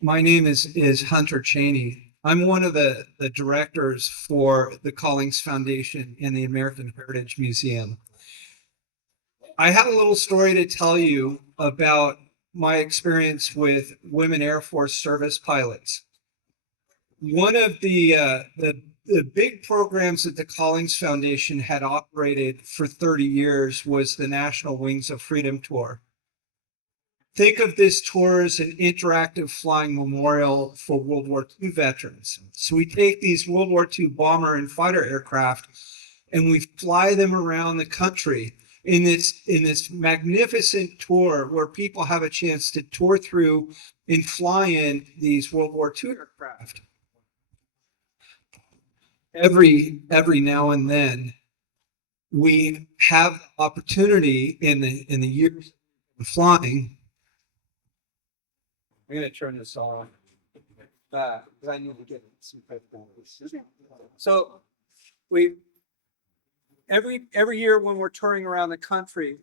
My name is Hunter Cheney. I'm one of the directors for the Collings Foundation and the American Heritage Museum. I have a little story to tell you about my experience with women Air Force service pilots. One of the big programs that the Collings Foundation had operated for 30 years was the National Wings of Freedom Tour. Think of this tour as an interactive flying memorial for World War II veterans. So we take these World War II bomber and fighter aircraft and we fly them around the country in this magnificent tour where people have a chance to tour through and fly in these World War II aircraft. Every now and then we have the opportunity in the years of flying. I'm going to turn this off because I need to get some headphones. So every year when we're touring around the country,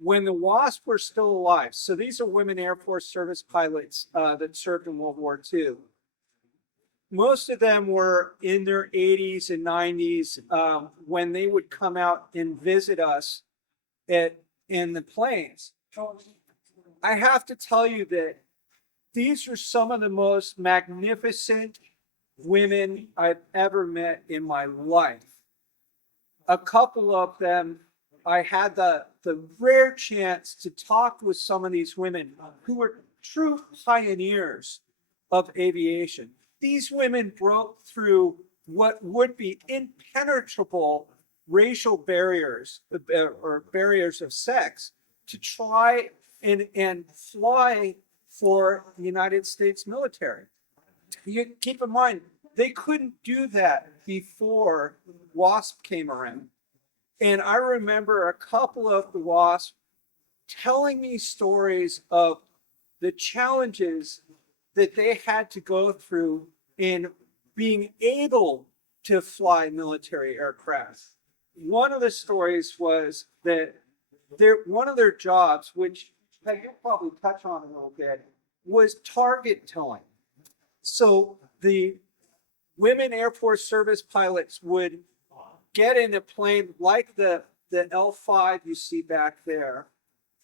when the WASP were still alive, so these are women Air Force service pilots that served in World War II. Most of them were in their 80s and 90s when they would come out and visit us in the planes. I have to tell you that these are some of the most magnificent women I've ever met in my life. A couple of them, I had the rare chance to talk with some of these women who were true pioneers of aviation. These women broke through what would be impenetrable racial barriers or barriers of sex to try and fly for the United States military. You keep in mind, they couldn't do that before WASP came around. And I remember a couple of the WASP telling me stories of the challenges that they had to go through in being able to fly military aircraft. One of the stories was that one of their jobs, which I could probably touch on a little bit, was target towing. So the women Air Force service pilots would get in a plane like the L5 you see back there,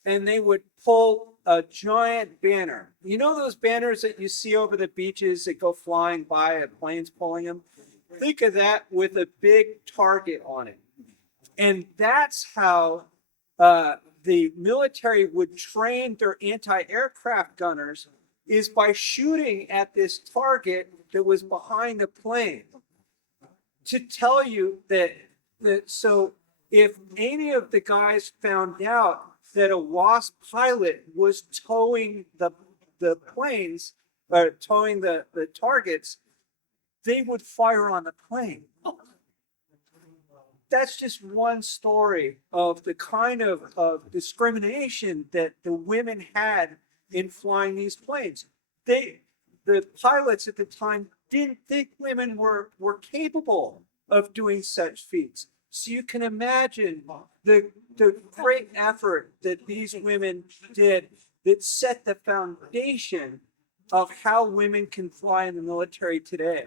and they would pull a giant banner. You know those banners that you see over the beaches that go flying by and planes pulling them? Think of that with a big target on it. And that's how the military would train their anti-aircraft gunners, is by shooting at this target that was behind the plane. To tell you that so if any of the guys found out that a WASP pilot was towing the planes, or towing the targets, they would fire on the plane. That's just one story of the kind of discrimination that the women had in flying these planes. The pilots at the time didn't think women were capable of doing such feats. So you can imagine the great effort that these women did that set the foundation of how women can fly in the military today.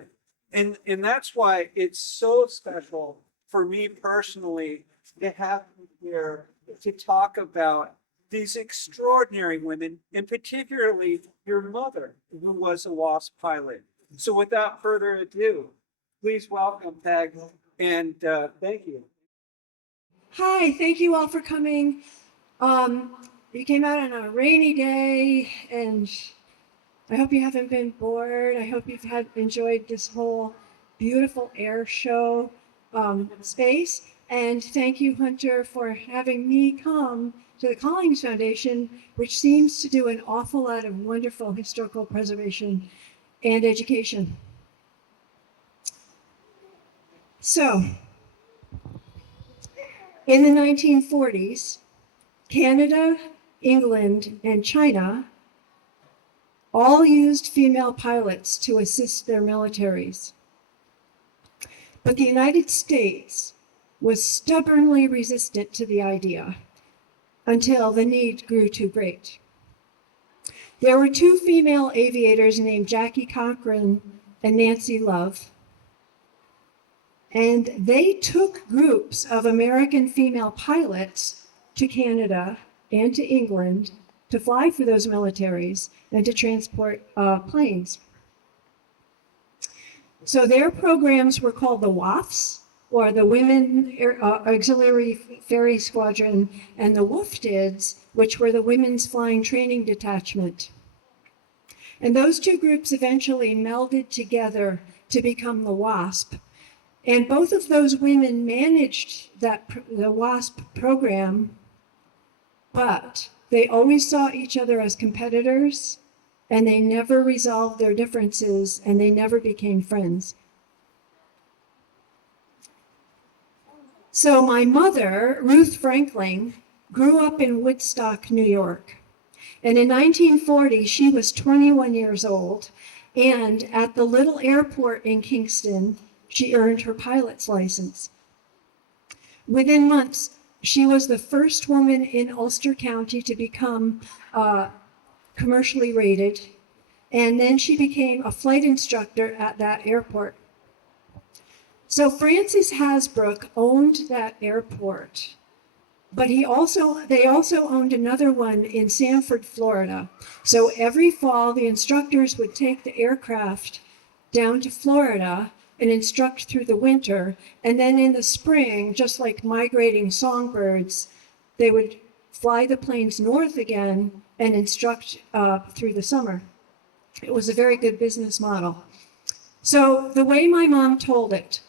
And that's why it's so special for me personally to have you here to talk about these extraordinary women, and particularly your mother, who was a WASP pilot. So without further ado, please welcome Peg, and thank you. Hi, thank you all for coming. You came out on a rainy day, and I hope you haven't been bored. I hope you've enjoyed this whole beautiful air show space. And thank you, Hunter, for having me come to the Collings Foundation, which seems to do an awful lot of wonderful historical preservation and education. So, in the 1940s, Canada, England, and China all used female pilots to assist their militaries. But the United States was stubbornly resistant to the idea until the need grew too great. There were two female aviators named Jackie Cochran and Nancy Love. And they took groups of American female pilots to Canada and to England to fly for those militaries and to transport planes. So their programs were called the WAFs, or the Women Auxiliary Ferry Squadron, and the WFDIDs, which were the Women's Flying Training Detachment. And those two groups eventually melded together to become the WASP. And both of those women managed the WASP program, but they always saw each other as competitors, and they never resolved their differences, and they never became friends. So my mother, Ruth Franklin, grew up in Woodstock, New York. And in 1940, she was 21 years old, and at the little airport in Kingston, she earned her pilot's license. Within months, she was the first woman in Ulster County to become commercially rated, and then she became a flight instructor at that airport. So Francis Hasbrook owned that airport, but they also owned another one in Sanford, Florida. So every fall, the instructors would take the aircraft down to Florida and instruct through the winter, and then in the spring, just like migrating songbirds, they would fly the planes north again and instruct through the summer. It was a very good business model. So the way my mom told it,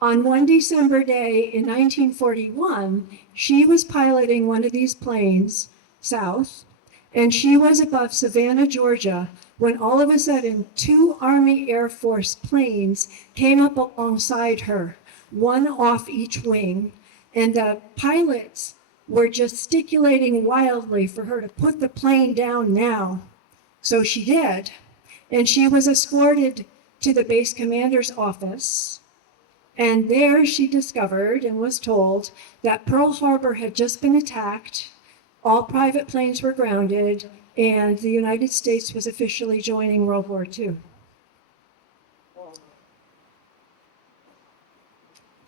on one December day in 1941, she was piloting one of these planes south, and she was above Savannah, Georgia, when all of a sudden 2 Army Air Force planes came up alongside her, one off each wing, and the pilots were gesticulating wildly for her to put the plane down now. So she did, and she was escorted to the base commander's office. And there she discovered and was told that Pearl Harbor had just been attacked, all private planes were grounded, and the United States was officially joining World War II.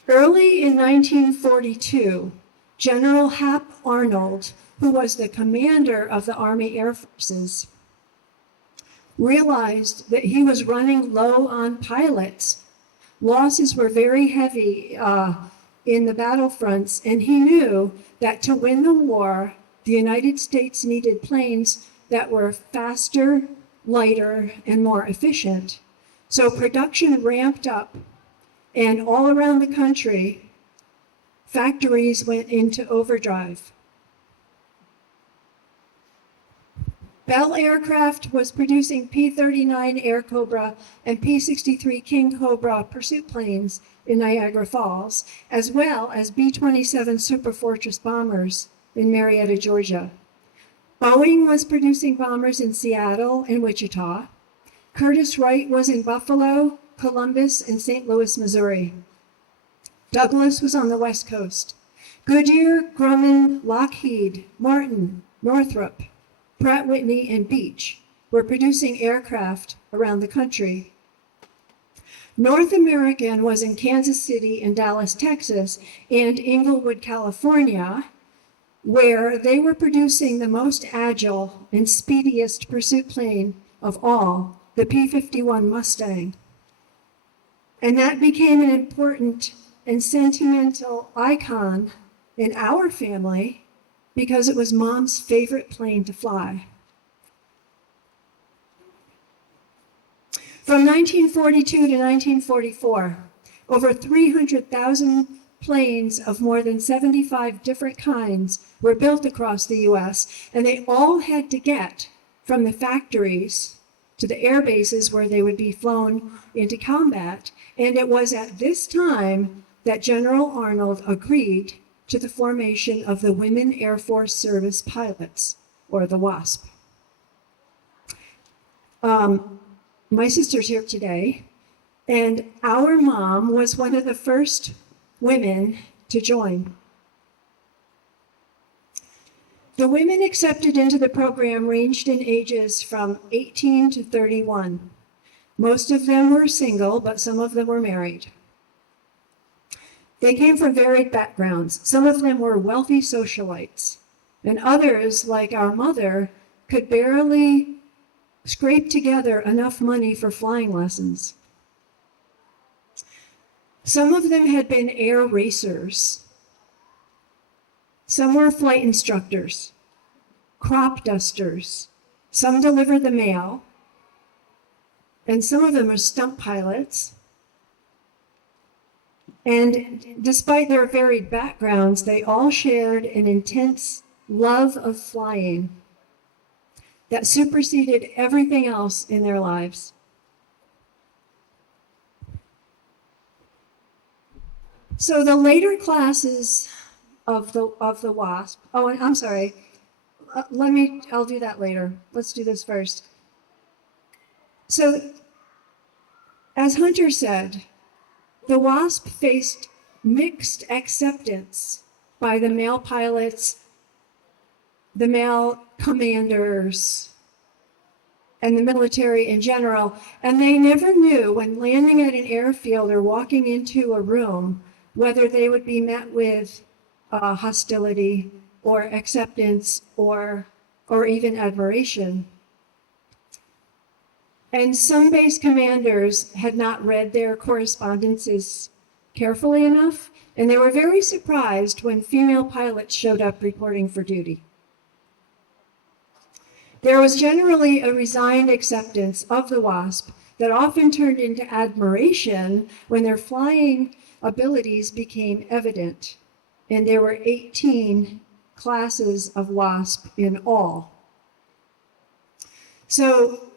Early in 1942, General Hap Arnold, who was the commander of the Army Air Forces, realized that he was running low on pilots. Losses were very heavy in the battlefronts, and he knew that to win the war, the United States needed planes that were faster, lighter, and more efficient. So production ramped up, and all around the country, factories went into overdrive. Bell Aircraft was producing P-39 Air Cobra and P-63 King Cobra pursuit planes in Niagara Falls, as well as B-27 Superfortress bombers in Marietta, Georgia. Boeing was producing bombers in Seattle and Wichita. Curtiss-Wright was in Buffalo, Columbus, and St. Louis, Missouri. Douglas was on the West Coast. Goodyear, Grumman, Lockheed, Martin, Northrop, Pratt Whitney, and Beech were producing aircraft around the country. North American was in Kansas City and Dallas, Texas, and Inglewood, California, where they were producing the most agile and speediest pursuit plane of all, the P-51 Mustang. And that became an important and sentimental icon in our family because it was Mom's favorite plane to fly. From 1942 to 1944, over 300,000 planes of more than 75 different kinds were built across the US, and they all had to get from the factories to the air bases where they would be flown into combat. And it was at this time that General Arnold agreed to the formation of the Women Air Force Service Pilots, or the WASP. My sister's here today, and our mom was one of the first women to join. The women accepted into the program ranged in ages from 18 to 31. Most of them were single, but some of them were married. They came from varied backgrounds. Some of them were wealthy socialites, and others, like our mother, could barely scrape together enough money for flying lessons. Some of them had been air racers. Some were flight instructors, crop dusters. Some delivered the mail, and some of them are stunt pilots. And despite their varied backgrounds, they all shared an intense love of flying that superseded everything else in their lives. So the later classes of the WASP, oh, and I'm sorry, I'll do that later. Let's do this first. So, as Hunter said, the WASP faced mixed acceptance by the male pilots, the male commanders, and the military in general, and they never knew when landing at an airfield or walking into a room whether they would be met with hostility or acceptance or even admiration. And some base commanders had not read their correspondences carefully enough, and they were very surprised when female pilots showed up reporting for duty. There was generally a resigned acceptance of the WASP that often turned into admiration when their flying abilities became evident. And there were 18 classes of WASP in all. So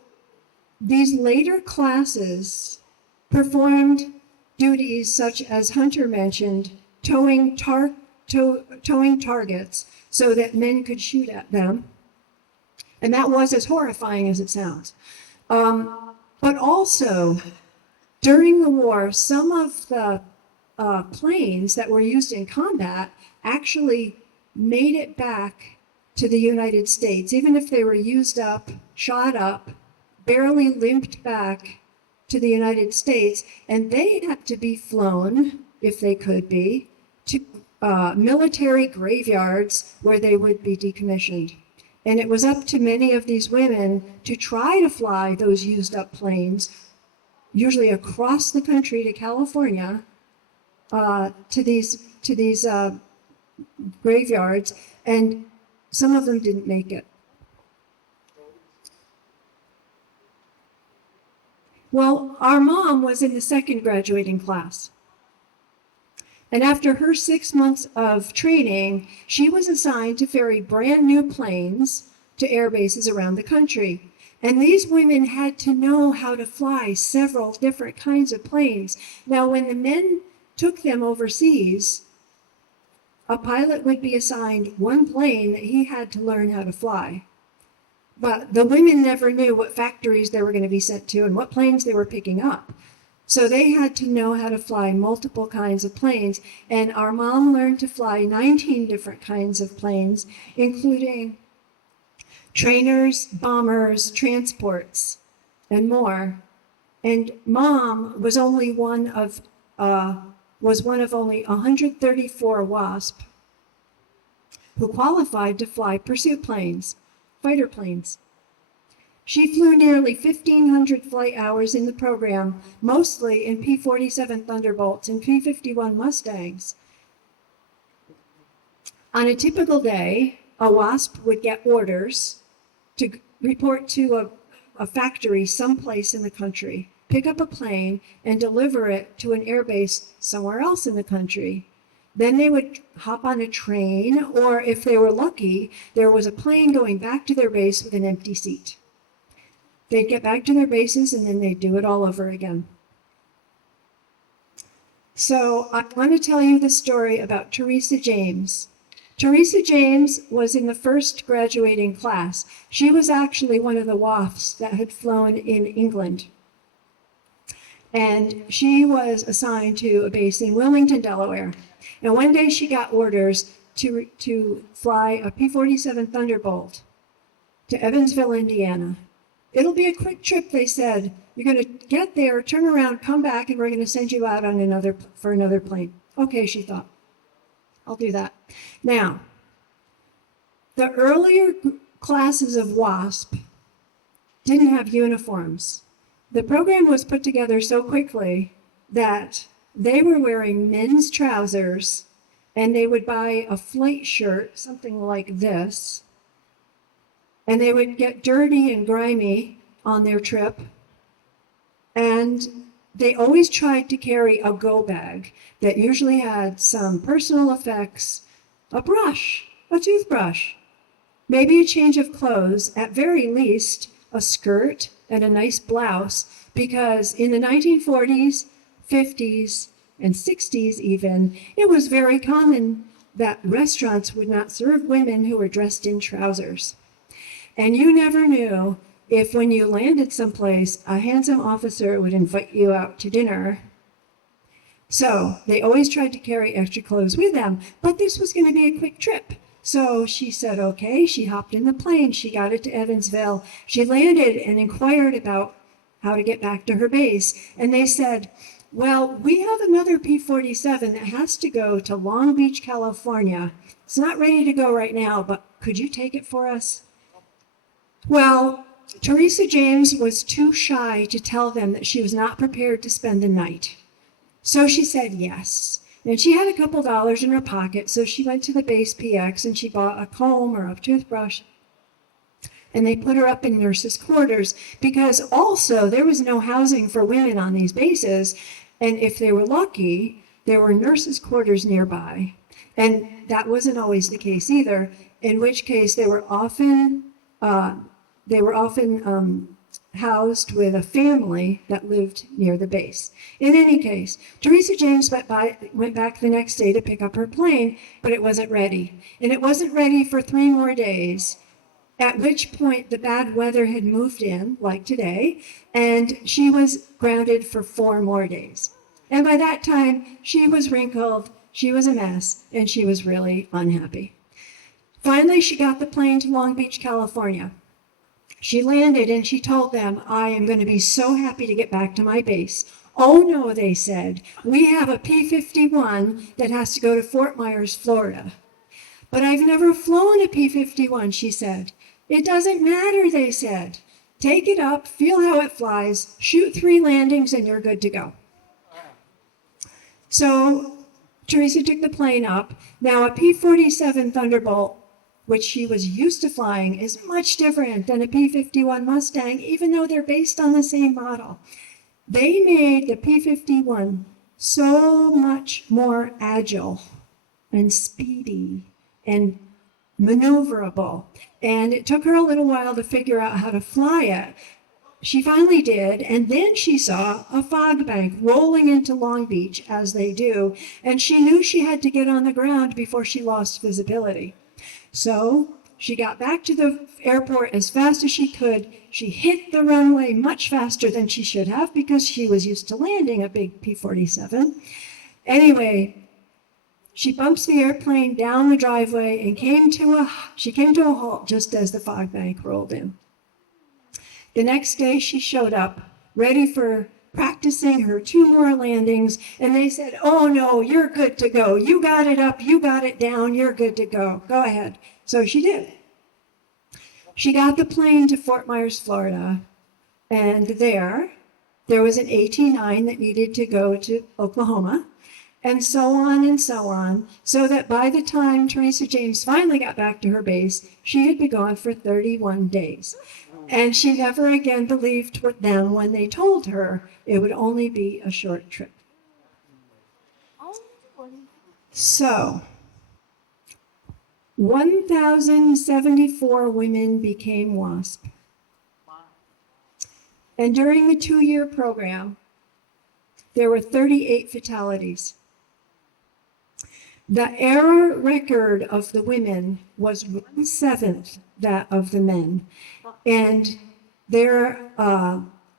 these later classes performed duties such as Hunter mentioned, towing targets so that men could shoot at them. And that was as horrifying as it sounds. But also, during the war, some of the planes that were used in combat actually made it back to the United States, even if they were used up, shot up, barely limped back to the United States, and they had to be flown, if they could be, to military graveyards where they would be decommissioned. And it was up to many of these women to try to fly those used up planes, usually across the country to California, to these graveyards, and some of them didn't make it. Well, our mom was in the second graduating class. And after her 6 months of training, she was assigned to ferry brand new planes to air bases around the country. And these women had to know how to fly several different kinds of planes. Now, when the men took them overseas, a pilot would be assigned one plane that he had to learn how to fly. But the women never knew what factories they were going to be sent to and what planes they were picking up. So they had to know how to fly multiple kinds of planes. And our mom learned to fly 19 different kinds of planes, including trainers, bombers, transports, and more. And mom was one of only 134 WASP who qualified to fly pursuit planes, fighter planes. She flew nearly 1,500 flight hours in the program, mostly in P-47 Thunderbolts and P-51 Mustangs. On a typical day, a WASP would get orders to report to a factory someplace in the country, pick up a plane, and deliver it to an airbase somewhere else in the country. Then they would hop on a train, or if they were lucky, there was a plane going back to their base with an empty seat. They'd get back to their bases, and then they'd do it all over again. So I want to tell you the story about Teresa James. Teresa James was in the first graduating class. She was actually one of the WAFs that had flown in England. And she was assigned to a base in Wilmington, Delaware. And one day she got orders to fly a P-47 Thunderbolt to Evansville, Indiana. It'll be a quick trip, they said. You're going to get there, turn around, come back, and we're going to send you out on another plane. Okay, she thought. I'll do that. Now, the earlier classes of WASP didn't have uniforms. The program was put together so quickly that they were wearing men's trousers, and they would buy a flight shirt, something like this, and they would get dirty and grimy on their trip. And they always tried to carry a go bag that usually had some personal effects, a brush, a toothbrush, maybe a change of clothes, at very least a skirt and a nice blouse, because in the 1940s, 50s, and 60s even, it was very common that restaurants would not serve women who were dressed in trousers. And you never knew if when you landed someplace, a handsome officer would invite you out to dinner. So they always tried to carry extra clothes with them, but this was going to be a quick trip. So she said, okay, she hopped in the plane, she got it to Evansville, she landed and inquired about how to get back to her base. And they said, well, we have another P-47 that has to go to Long Beach, California. It's not ready to go right now, but could you take it for us? Well, Teresa James was too shy to tell them that she was not prepared to spend the night. So she said yes. And she had a couple dollars in her pocket, so she went to the base PX and she bought a comb or a toothbrush. And they put her up in nurses' quarters because also there was no housing for women on these bases. And if they were lucky, there were nurses' quarters nearby. And that wasn't always the case either, in which case they were often housed with a family that lived near the base. In any case, Teresa James went back the next day to pick up her plane, but it wasn't ready. And it wasn't ready for 3 more days, at which point the bad weather had moved in, like today, and she was grounded for 4 more days. And by that time, she was wrinkled, she was a mess, and she was really unhappy. Finally, she got the plane to Long Beach, California. She landed and she told them, I am going to be so happy to get back to my base. Oh no, they said, we have a P-51 that has to go to Fort Myers, Florida. But I've never flown a P-51, she said. It doesn't matter, they said. Take it up, feel how it flies, shoot 3 landings, and you're good to go. So Teresa took the plane up. Now a P-47 Thunderbolt, which she was used to flying, is much different than a P-51 Mustang, even though they're based on the same model. They made the P-51 so much more agile and speedy and maneuverable. And it took her a little while to figure out how to fly it. She finally did, and then she saw a fog bank rolling into Long Beach, as they do, and she knew she had to get on the ground before she lost visibility. So she got back to the airport as fast as she could. She hit the runway much faster than she should have because she was used to landing a big P-47. Anyway, she bumps the airplane down the driveway and she came to a halt just as the fog bank rolled in. The next day she showed up, ready for practicing her 2 more landings, and they said, oh no, you're good to go. You got it up, you got it down, you're good to go. Go ahead. So she did. She got the plane to Fort Myers, Florida, and there was an AT-9 that needed to go to Oklahoma, and so on, so that by the time Teresa James finally got back to her base, she had been gone for 31 days. And she never again believed them when they told her it would only be a short trip. So, 1,074 women became WASP. And during the 2-year program, there were 38 fatalities. The error record of the women was 1/7 that of the men. And their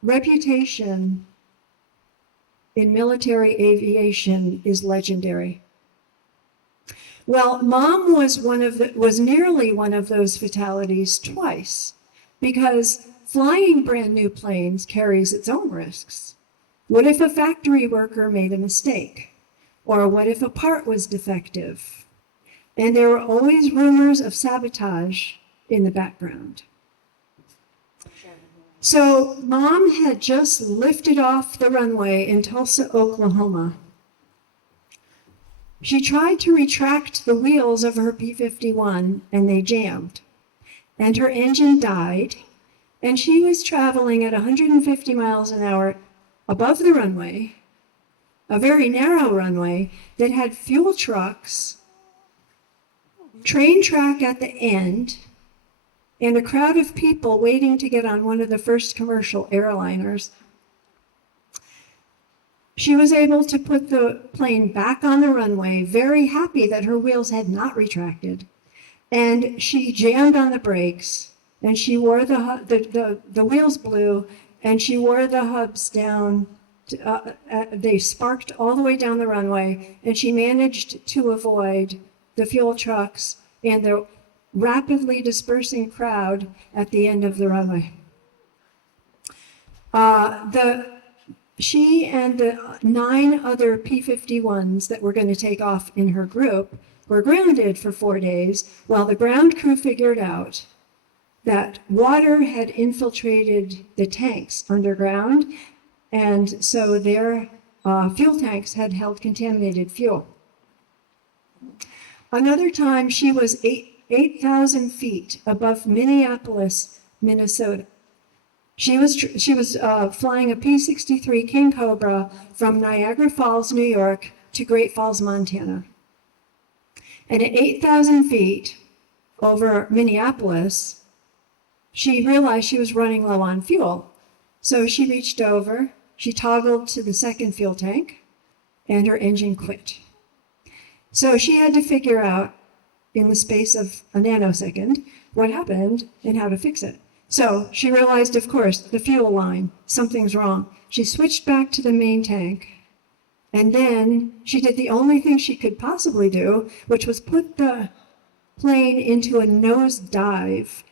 reputation in military aviation is legendary. Well, Mom was nearly one of those fatalities twice, because flying brand new planes carries its own risks. What if a factory worker made a mistake? Or what if a part was defective? And there were always rumors of sabotage in the background. So Mom had just lifted off the runway in Tulsa, Oklahoma. She tried to retract the wheels of her P-51 and they jammed. And her engine died, and she was traveling at 150 miles an hour above the runway, a very narrow runway that had fuel trucks, train track at the end, and a crowd of people waiting to get on one of the first commercial airliners. She was able to put the plane back on the runway, very happy that her wheels had not retracted. And she jammed on the brakes, and she wore the wheels blew, and she wore the hubs down. They sparked all the way down the runway, and she managed to avoid the fuel trucks and the rapidly dispersing crowd at the end of the runway. She and the 9 other P-51s that were going to take off in her group were grounded for 4 days while the ground crew figured out that water had infiltrated the tanks underground, and so their fuel tanks had held contaminated fuel. Another time, she was 8,000 feet above Minneapolis, Minnesota. She was flying a P-63 King Cobra from Niagara Falls, New York, to Great Falls, Montana. And at 8,000 feet over Minneapolis, she realized she was running low on fuel. So she reached over, she toggled to the second fuel tank, and her engine quit. So she had to figure out, in the space of a nanosecond, what happened and how to fix it. So she realized, of course, the fuel line, something's wrong. She switched back to the main tank, and then she did the only thing she could possibly do, which was put the plane into a nose dive,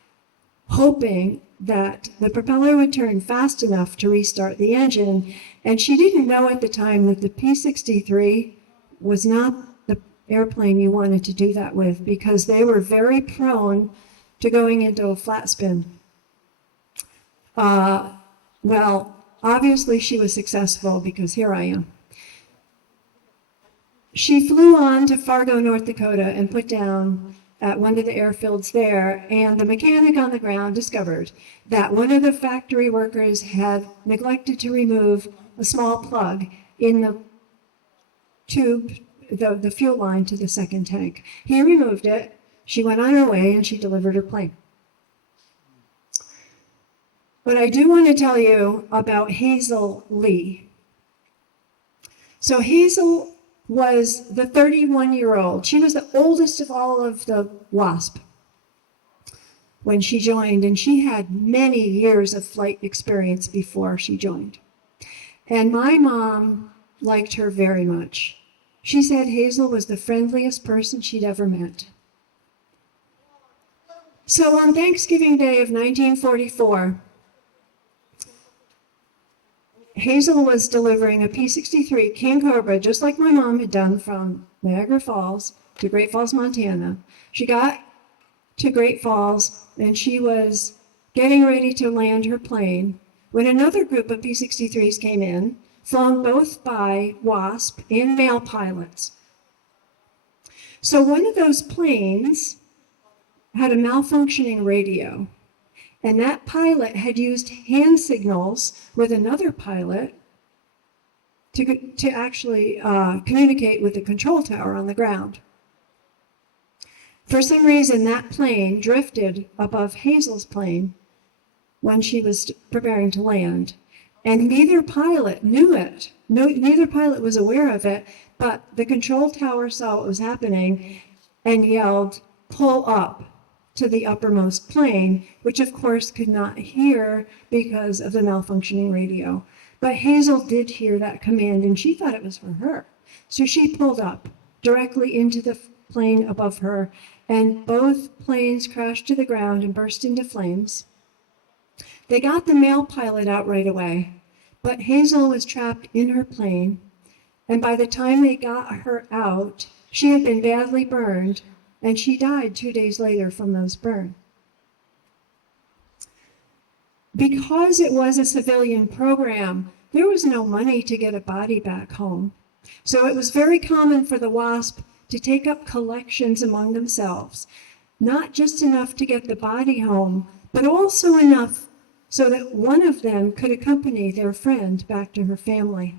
hoping that the propeller would turn fast enough to restart the engine. And she didn't know at the time that the P-63 was not the airplane you wanted to do that with, because they were very prone to going into a flat spin. Well, obviously she was successful, because here I am. She flew on to Fargo, North Dakota, and put down at one of the airfields there, and the mechanic on the ground discovered that one of the factory workers had neglected to remove a small plug in the tube, the fuel line to the second tank. He removed it, she went on her way, and she delivered her plane. But I do want to tell you about Hazel Lee. So Hazel was the 31-year-old. She was the oldest of all of the WASP when she joined, and she had many years of flight experience before she joined. And my mom liked her very much. She said Hazel was the friendliest person she'd ever met. So on Thanksgiving Day of 1944, Hazel was delivering a P-63 King Cobra, just like my mom had done, from Niagara Falls to Great Falls, Montana. She got to Great Falls, and she was getting ready to land her plane when another group of P-63s came in, flown both by WASP and male pilots. So one of those planes had a malfunctioning radio. And that pilot had used hand signals with another pilot to actually communicate with the control tower on the ground. For some reason, that plane drifted above Hazel's plane when she was preparing to land. And neither pilot knew it. Neither pilot was aware of it, but the control tower saw what was happening and yelled, "Pull up," to the uppermost plane, which of course could not hear because of the malfunctioning radio. But Hazel did hear that command, and she thought it was for her. So she pulled up directly into the plane above her, and both planes crashed to the ground and burst into flames. They got the male pilot out right away, but Hazel was trapped in her plane, and by the time they got her out, she had been badly burned, and she died 2 days later from those burns. Because it was a civilian program, there was no money to get a body back home. So it was very common for the WASP to take up collections among themselves, not just enough to get the body home, but also enough so that one of them could accompany their friend back to her family.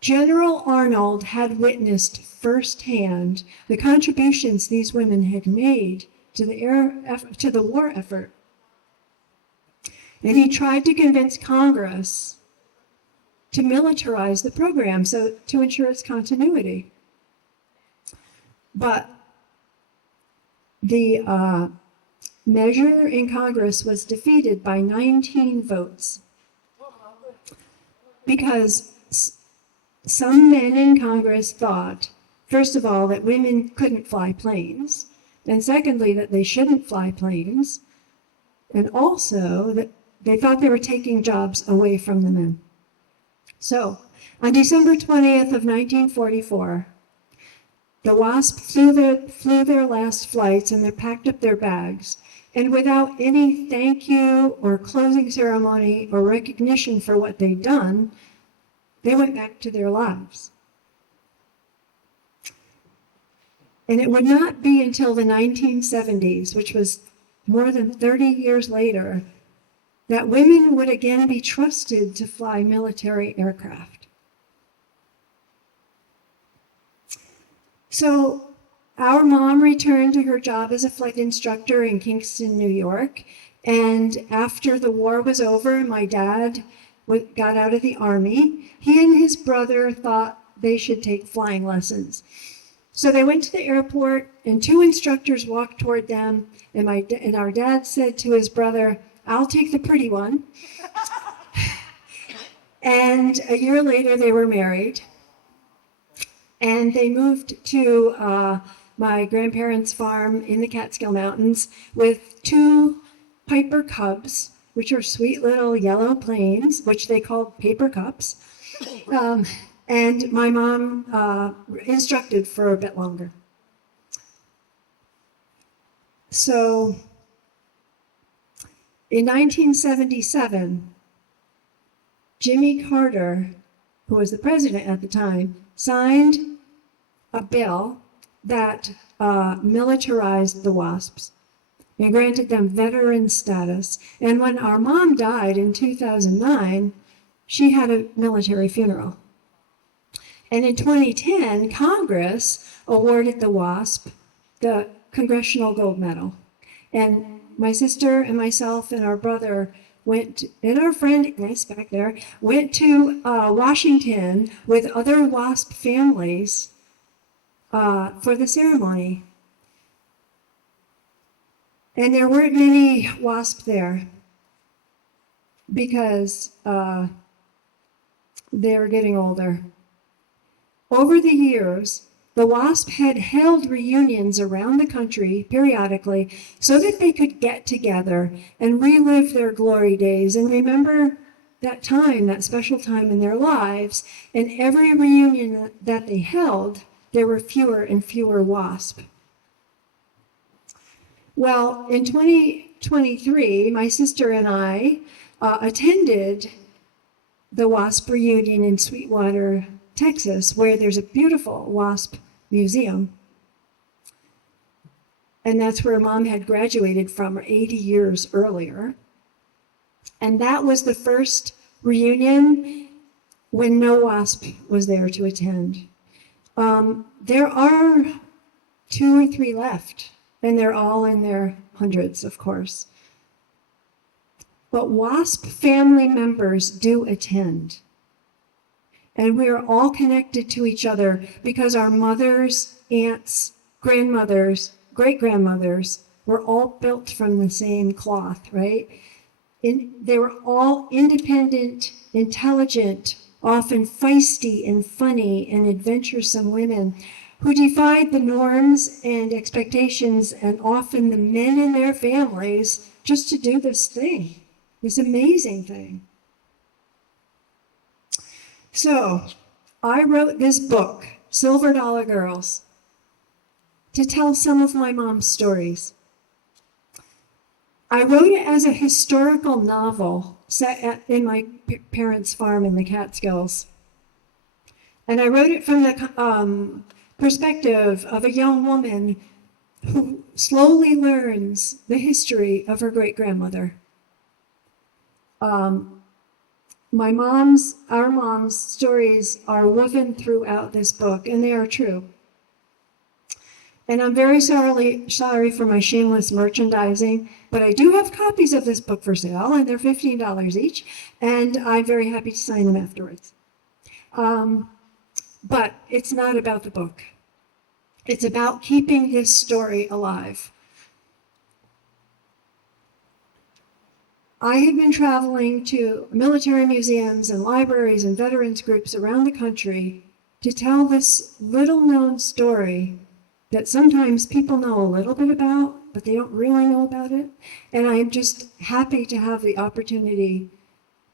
General Arnold had witnessed firsthand the contributions these women had made to the war effort. And he tried to convince Congress to militarize the program to ensure its continuity. But the measure in Congress was defeated by 19 votes because some men in Congress thought, first of all, that women couldn't fly planes, and secondly, that they shouldn't fly planes, and also that they thought they were taking jobs away from the men. So, on December 20th of 1944, the WASP flew their last flights and they packed up their bags. And without any thank you or closing ceremony or recognition for what they'd done, they went back to their lives. And it would not be until the 1970s, which was more than 30 years later, that women would again be trusted to fly military aircraft. So our mom returned to her job as a flight instructor in Kingston, New York. And after the war was over, my dad got out of the Army. He and his brother thought they should take flying lessons. So they went to the airport, and two instructors walked toward them. And our dad said to his brother, "I'll take the pretty one." And a year later, they were married. And they moved to my grandparents' farm in the Catskill Mountains with two Piper Cubs, which are sweet little yellow planes, which they called paper cups. And my mom instructed for a bit longer. So in 1977, Jimmy Carter, who was the president at the time, signed a bill that militarized the WASPs and granted them veteran status. And when our mom died in 2009, she had a military funeral. And in 2010, Congress awarded the WASP the Congressional Gold Medal. And my sister and myself and our brother and our friend Ignace back there, went to Washington with other WASP families for the ceremony. And there weren't many WASP there because they were getting older. Over the years, the WASP had held reunions around the country periodically so that they could get together and relive their glory days and remember that time, that special time in their lives. And every reunion that they held, there were fewer and fewer WASP. Well, in 2023, my sister and I attended the WASP reunion in Sweetwater, Texas, where there's a beautiful WASP museum. And that's where Mom had graduated from 80 years earlier. And that was the first reunion when no WASP was there to attend. There are 2 or 3 left, and they're all in their hundreds, of course. But WASP family members do attend. And we are all connected to each other because our mothers, aunts, grandmothers, great-grandmothers were all built from the same cloth, right? They were all independent, intelligent, often feisty and funny and adventuresome women who defied the norms and expectations and often the men in their families just to do this thing, this amazing thing. So I wrote this book, Silver Dollar Girls, to tell some of my mom's stories. I wrote it as a historical novel set in my parents' farm in the Catskills. And I wrote it from the perspective of a young woman who slowly learns the history of her great-grandmother. Our mom's stories are woven throughout this book, and they are true. And I'm very sorry for my shameless merchandising, but I do have copies of this book for sale, and they're $15 each, and I'm very happy to sign them afterwards. But it's not about the book. It's about keeping this story alive. I have been traveling to military museums and libraries and veterans groups around the country to tell this little-known story that sometimes people know a little bit about, but they don't really know about it. And I'm just happy to have the opportunity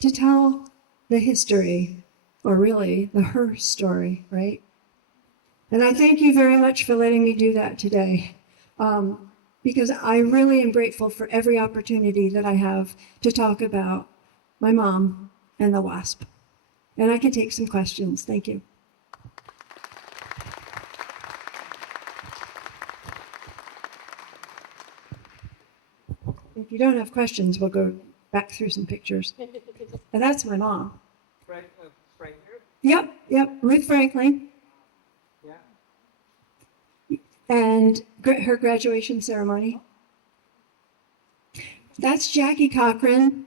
to tell the history, or really her story, right? And I thank you very much for letting me do that today, because I really am grateful for every opportunity that I have to talk about my mom and the WASP. And I can take some questions. Thank you. If you don't have questions, we'll go back through some pictures. And that's my mom. Right here? Yep, Ruth Franklin. Yeah. And her graduation ceremony. That's Jackie Cochran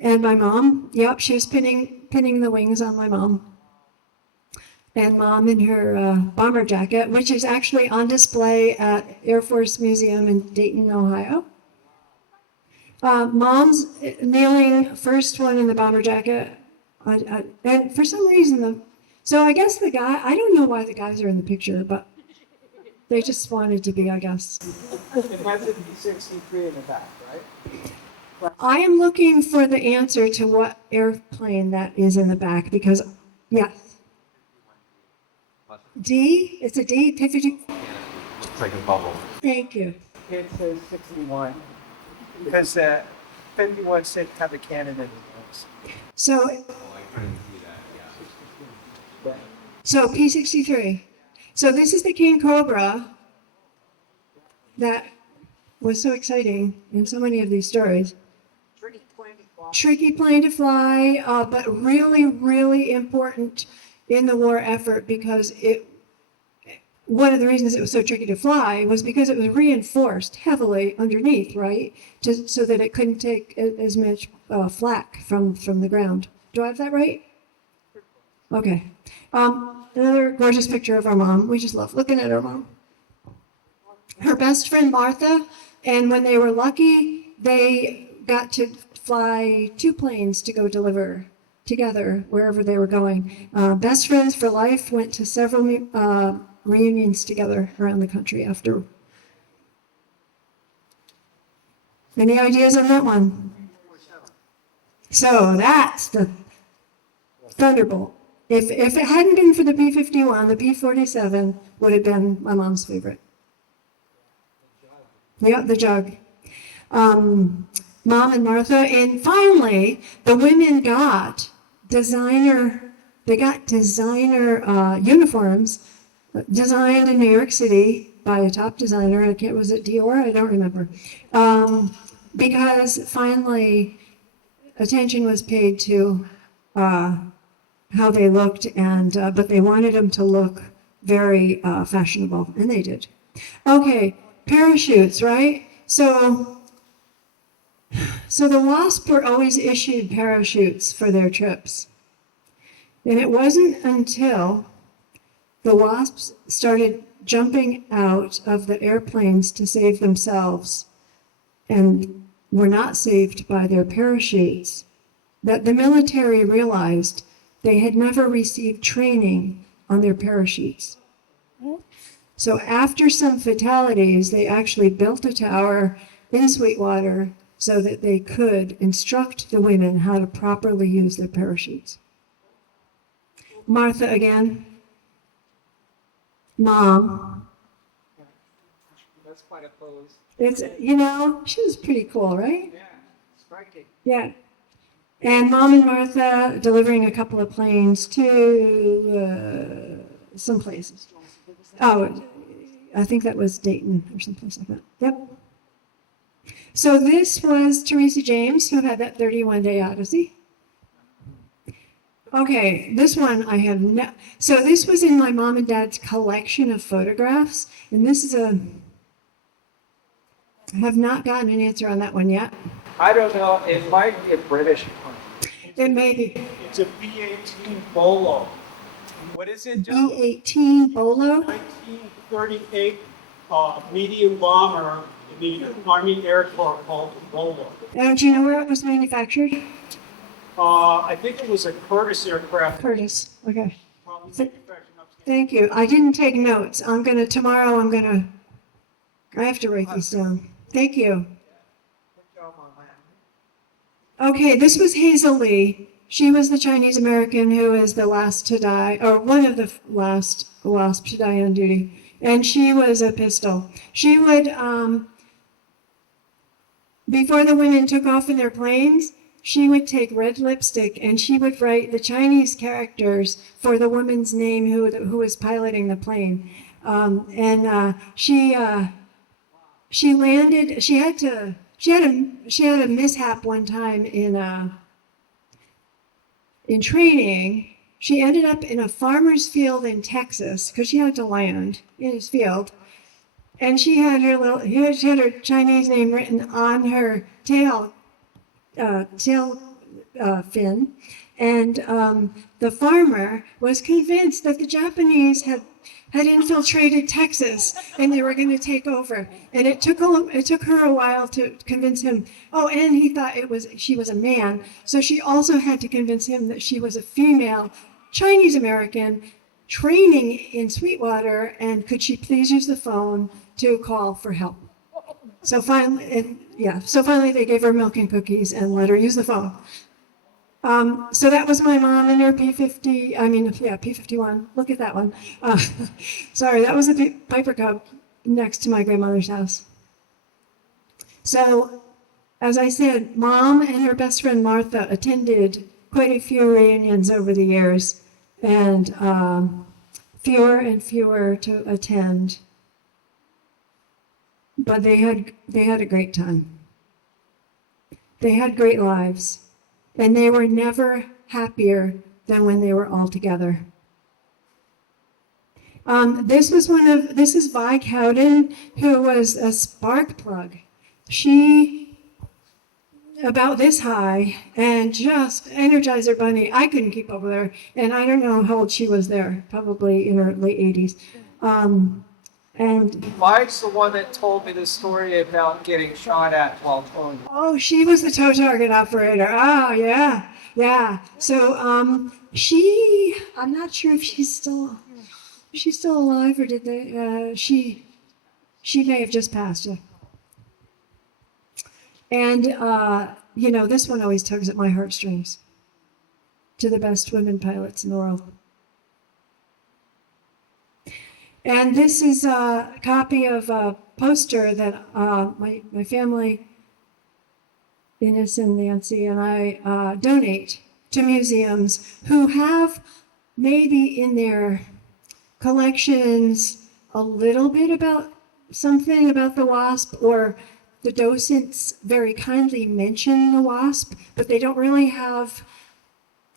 and my mom. Yep, she was pinning the wings on my mom. And mom in her bomber jacket, which is actually on display at Airforce Museum in Dayton, Ohio. Mom's kneeling, first one in the bomber jacket. And for some reason, so I guess the guy, I don't know why the guys are in the picture, but they just wanted to be, I guess. It has to be 63 in the back, right? I am looking for the answer to what airplane that is in the back, because, yes. D? It's a D? Looks like a bubble. Thank you. It says 61, because 51 said have a cannon in the nose. So, Oh, I couldn't see that, yeah. so P-63. So this is the King Cobra that was so exciting in so many of these stories. Tricky plane to fly, but really, really important in the war effort, because one of the reasons it was so tricky to fly was because it was reinforced heavily underneath, right? So that it couldn't take as much flak from the ground. Do I have that right? Okay. Another gorgeous picture of our mom. We just love looking at our mom. Her best friend Martha, and when they were lucky, they got to fly 2 planes to go deliver together wherever they were going. Best friends for life, went to several reunions together around the country after. Any ideas on that one? So that's the Thunderbolt. If it hadn't been for the P-51, the P-47 would have been my mom's favorite. Yeah, the Jug. Mom and Martha, and finally the women got designer uniforms designed in New York City by a top designer. Was it Dior? I don't remember. Because finally attention was paid to how they looked, and but they wanted them to look very fashionable, and they did. Okay, parachutes, right? So the WASP were always issued parachutes for their trips. And it wasn't until the WASPs started jumping out of the airplanes to save themselves and were not saved by their parachutes that the military realized they had never received training on their parachutes. So after some fatalities, they actually built a tower in Sweetwater so that they could instruct the women how to properly use their parachutes. Martha again. Mom. That's quite a pose. It's, she was pretty cool, right? Yeah, striking. Yeah. And Mom and Martha delivering a couple of planes to some places. Oh, I think that was Dayton or someplace like that. Yep. So this was Teresa James, who had that 31-day odyssey. Okay, this one I have no. So this was in my mom and dad's collection of photographs, and this is I have not gotten an answer on that one yet. I don't know. It might be a British one. It may be It's a B-18 Bolo, What is it? B-18 Bolo. 1938 medium bomber in the Army Air Corps called the Bolo. Do you know where it was manufactured? I think it was a Curtiss aircraft. Curtis. Okay. Probably manufactured upstate. Thank you. I didn't take notes. Tomorrow I have to write these down. Thank you. Good job on that. Okay, this was Hazel Lee. She was the Chinese American who was the last to die, or one of the last WASP to die on duty. And she was a pistol. She would, before the women took off in their planes, she would take red lipstick and she would write the Chinese characters for the woman's name who was piloting the plane. She landed. She had a mishap one time in training. She ended up in a farmer's field in Texas because she had to land in his field, and she had her Chinese name written on her tail fin, and the farmer was convinced that the Japanese had infiltrated Texas and they were going to take over. And it took her a while to convince him. Oh, and he thought she was a man, so she also had to convince him that she was a female Chinese American training in Sweetwater, and could she please use the phone to call for help. So finally they gave her milk and cookies and let her use the phone. So that was my mom in her P-51. Look at that one. Sorry, that was a Piper Cub next to my grandmother's house. So, as I said, Mom and her best friend Martha attended quite a few reunions over the years, and fewer and fewer to attend. But they had a great time. They had great lives. And they were never happier than when they were all together. This is Vi Cowden, who was a spark plug. She, about this high, and just Energizer Bunny. I couldn't keep up with her, and I don't know how old she was there, probably in her late 80s. And Mike's the one that told me the story about getting shot at while towing. oh, she was the tow target operator. Oh, yeah. So, I'm not sure if she's still alive, or did they, she may have just passed. Yeah. And, this one always tugs at my heartstrings. To the best women pilots in the world. And this is a copy of a poster that my family, Ines and Nancy, and I donate to museums who have maybe in their collections a little bit about something about the WASP, or the docents very kindly mention the WASP, but they don't really have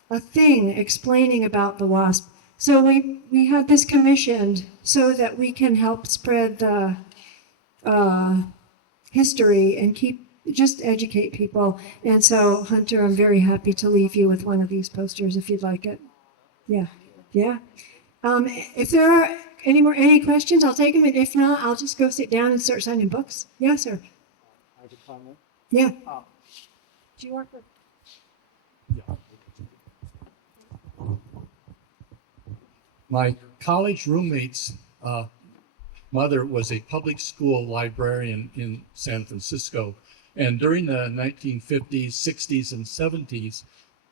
a thing explaining about the WASP. So we had this commissioned so that we can help spread the history and just educate people. And so, Hunter, I'm very happy to leave you with one of these posters if you'd like it. Yeah. If there are any questions, I'll take them, and if not, I'll just go sit down and start signing books. Yeah, sir. I have a comment. Yeah. Do you work with? My college roommates mother was a public school librarian in San Francisco. And during the 1950s, 60s, and 70s,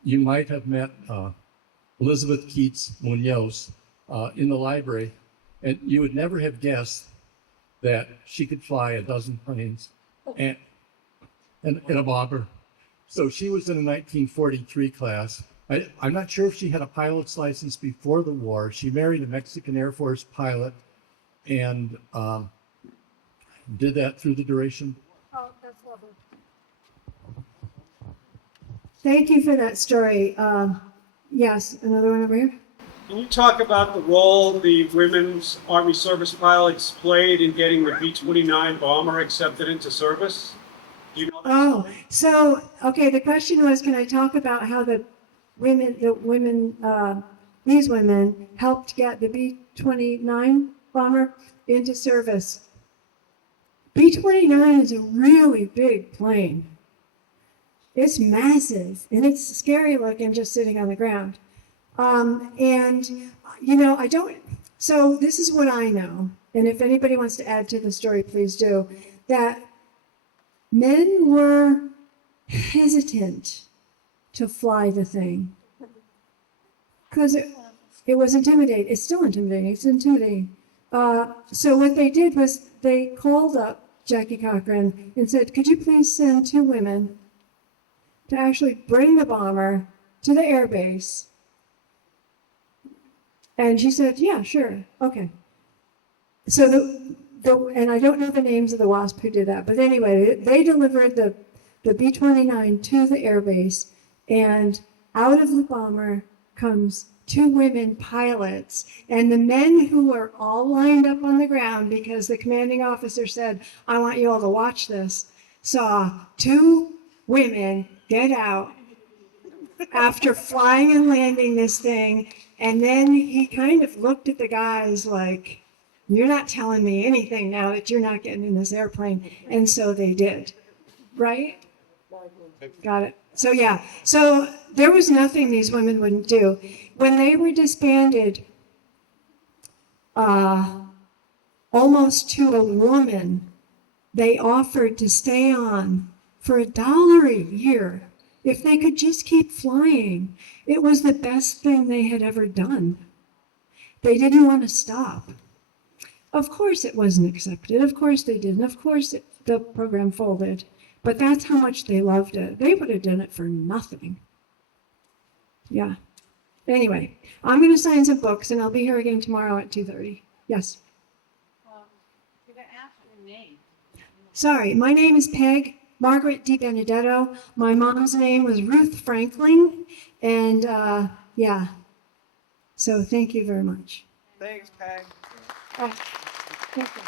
you might have met Elizabeth Keats Munoz in the library, and you would never have guessed that she could fly a dozen planes and a bomber. So she was in a 1943 class. I'm not sure if she had a pilot's license before the war. She married a Mexican Airforce pilot and did that through the duration. Oh, that's lovely. Thank you for that story. Yes, another one over here. Can you talk about the role the women's Army service pilots played in getting the B-29 bomber accepted into service? Do you know that? Oh, so, okay, the question was, can I talk about how these women helped get the B-29 bomber into service? B-29 is a really big plane. It's massive, and it's scary looking just sitting on the ground. So this is what I know, and if anybody wants to add to the story, please do, that men were hesitant to fly the thing because it was intimidating. It's still intimidating. It's intimidating. So what they did was they called up Jackie Cochran and said, could you please send 2 women to actually bring the bomber to the air base? And she said, yeah, sure, okay. So and I don't know the names of the WASP who did that, but anyway, they delivered the B-29 to the air base, and out of the bomber comes 2 women pilots, and the men who were all lined up on the ground because the commanding officer said, I want you all to watch this, saw 2 women get out after flying and landing this thing, and then he kind of looked at the guys like, you're not telling me anything now that you're not getting in this airplane. And so they did, right? Got it. So yeah, so there was nothing these women wouldn't do. When they were disbanded, almost to a woman, they offered to stay on for $1 a year if they could just keep flying. It was the best thing they had ever done. They didn't want to stop. Of course it wasn't accepted. Of course they didn't. Of course the program folded. But that's how much they loved it. They would have done it for nothing. Yeah. Anyway, I'm going to sign some books, and I'll be here again tomorrow at 2:30. Yes? Did I ask your name? Sorry, my name is Margaret DiBenedetto. My mom's name was Ruth Franklin. And yeah. So thank you very much. Thanks, Peg. Oh, thank you.